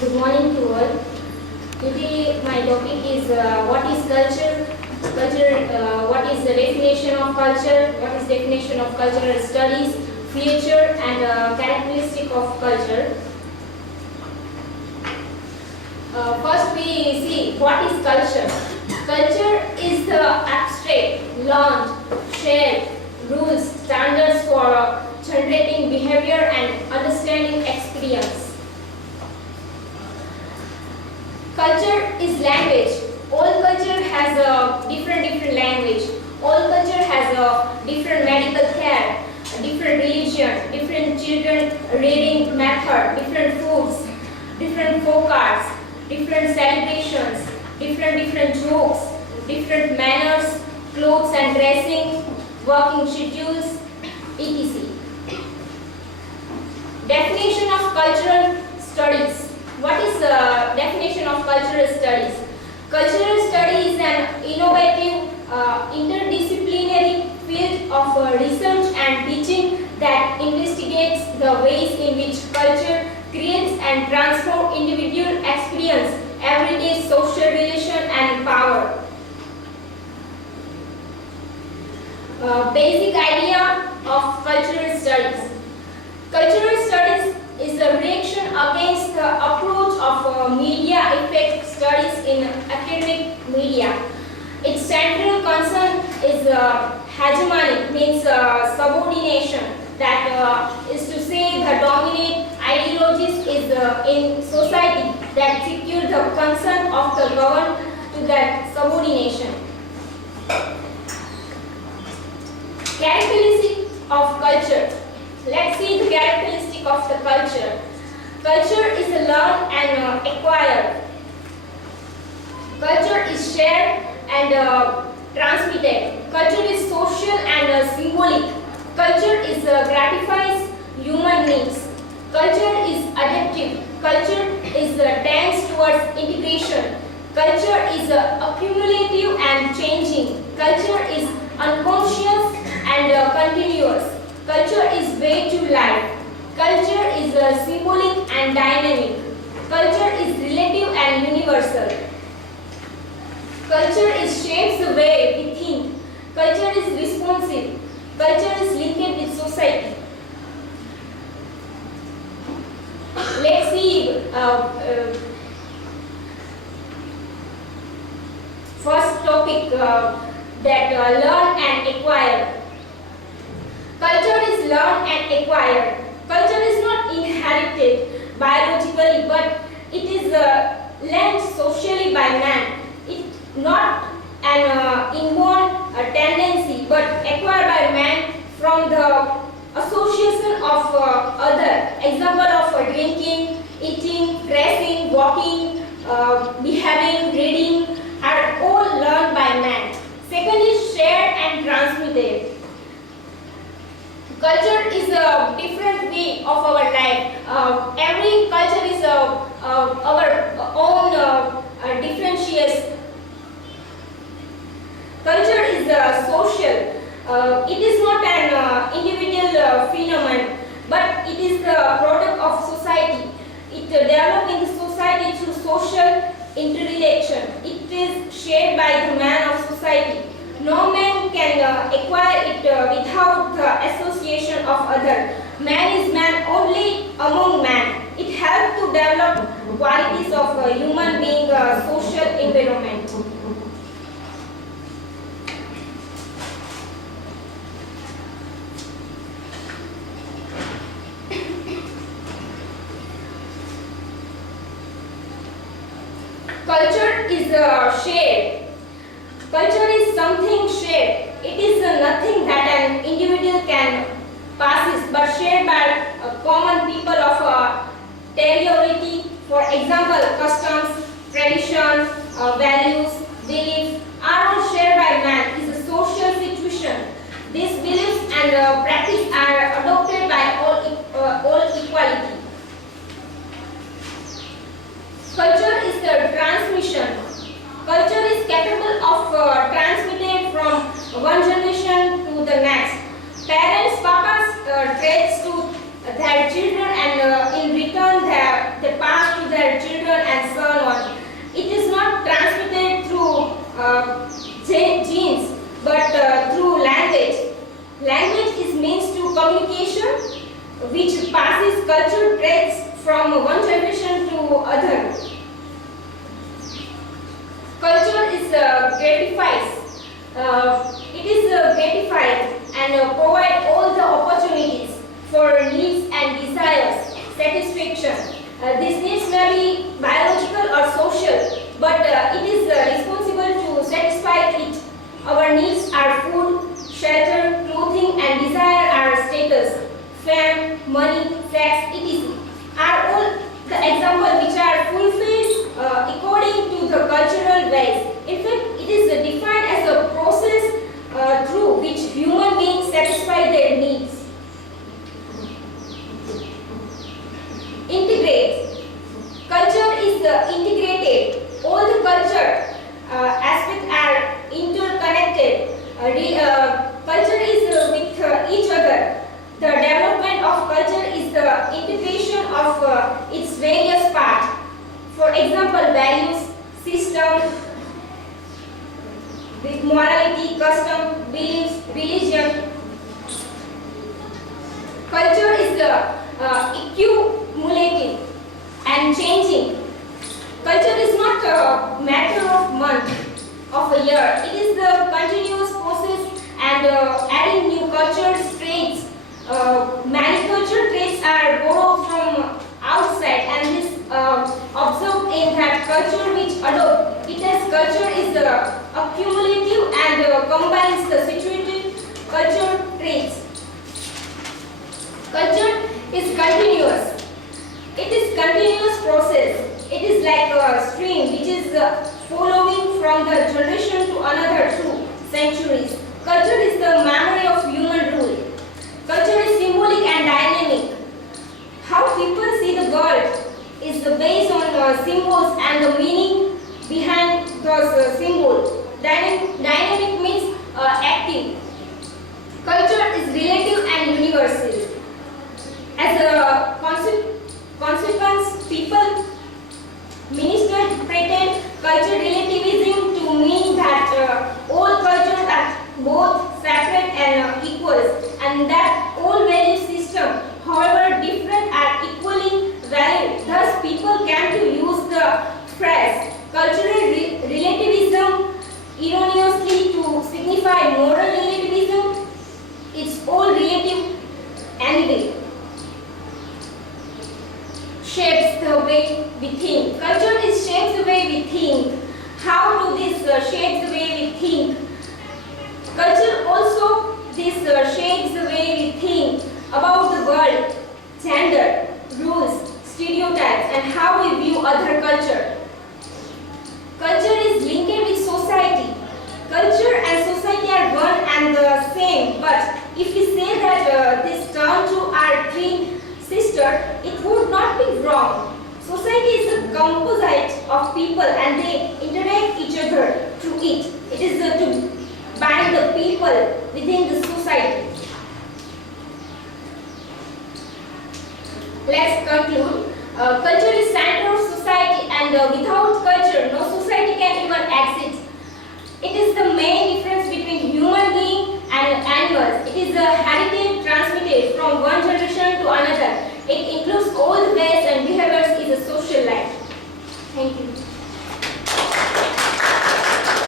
Good morning to all. Today my topic is what is culture? What is the definition of culture? What is definition of cultural studies, feature and characteristic of culture? First we see what is culture. Culture is the abstract, learned, shared rules, standards for generating behavior and understanding experience. Culture is language. All culture has a different language. All culture has a different medical care, a different religion, different children reading method, different foods, different folk arts, different celebrations, different jokes, different manners, clothes and dressing, working schedules, etc. Definition of cultural studies. What is the definition of cultural studies? Cultural study is an innovative, interdisciplinary field of research and teaching that investigates the ways in which culture creates and transforms individual experience, everyday social relation and power. Basic idea of cultural studies. Cultural studies is the reaction against the approach of media effect studies in academic media. Its central concern is hegemony, means subordination, that is to say the dominant ideologies is in society that secure the consent of the governed to that subordination. Characteristics of culture. Let's see the characteristic of the culture. Culture is learned and acquired. Culture is shared and transmitted. Culture is social and symbolic. Culture is gratifies human needs. Culture is adaptive. Culture is tends towards integration. Culture is accumulative and changing. Culture is unconscious and continuous. Culture is way to life. Culture is symbolic and dynamic. Culture is relative and universal. Culture is shapes the way we think. Culture is responsive. Culture is linked with society. Let's see first topic that learn and acquire. Culture is learned and acquired. Culture is not inherited biologically, but it is learned socially by man. It not an inborn tendency, but acquired by man from the association of other. Example of drinking, eating, dressing, walking, behaving, reading are all learned by man. Second is shared and transmitted. Culture is a different way of our life. Every culture is our own differentiation. Culture is social. It is not an individual phenomenon, but it is the product of society. It develops in the society through social interrelation. It is shared by the man of society. No man can acquire it without the association of others. Man is man only among man. It helps to develop qualities of a human being social environment. Culture is shared. Culture is something shared. It is nothing that an individual can possess, but shared by common people of territory. For example, customs, tradition, values, beliefs are all shared by man. It is a social situation. These beliefs and practice are adopted by all equality. Culture is the transmission. Culture is capable of transmitting from one generation to the next. Parents, papas trace to their children, and in return they pass to their children traits from one generation to other. Culture is gratifies. It is gratified and provide all the opportunities for needs and desires satisfaction. These needs may be biological or social, but it is responsible to satisfy it. Our needs are food, shelter, clothing, and desire are status, fame, money, sex, etc. Are all the examples which are fulfilled according to the cultural ways. In fact, it is defined as a process through which human beings satisfy their needs. Integrate. Culture is integrated. All the culture aspects are interconnected. Culture is with each other. The development of culture is the integration of its various parts. For example, values, system, with morality, custom, beliefs, religion. Culture is accumulating and changing. Culture is not a matter of month, of a year. It is the continuous process and adding new culture traits. Many culture traits are borrowed from outside and is observed in that culture which adopt. It as culture is accumulative and combines the situated culture traits. Culture is continuous. It is continuous process. It is like a stream which is following from the generation to another through centuries. Culture is the memory of human rule. Culture is symbolic and dynamic. How people see the world is based on symbols and the meaning behind those symbols. Dynamic means active. Culture is relative and universal. As a consequence, people misinterpret culture relativism to mean that all cultures are both separate and equals, and that all value systems, however different, are equally valid. Thus, people came to use the phrase cultural relativism erroneously to signify moral relativism. It's all relative anyway. Shapes the way we think. Culture is shapes the way we think. How do this shape the way we think? Culture also shapes the way we think about the world, gender, rules, stereotypes, and how we view other culture. Culture is linked with society. Culture and society are one and the same, but if we say that these two are twin sisters, it would not be wrong. Society is a composite of people and they interact each other through it. It is to bind the people within the society. Let's conclude. Culture is center of society and without culture, no society can even exist. It is the main difference between human being and animals. It is a heritage transmitted from one generation to another. It includes all the ways and behaviors in the social life. Thank you.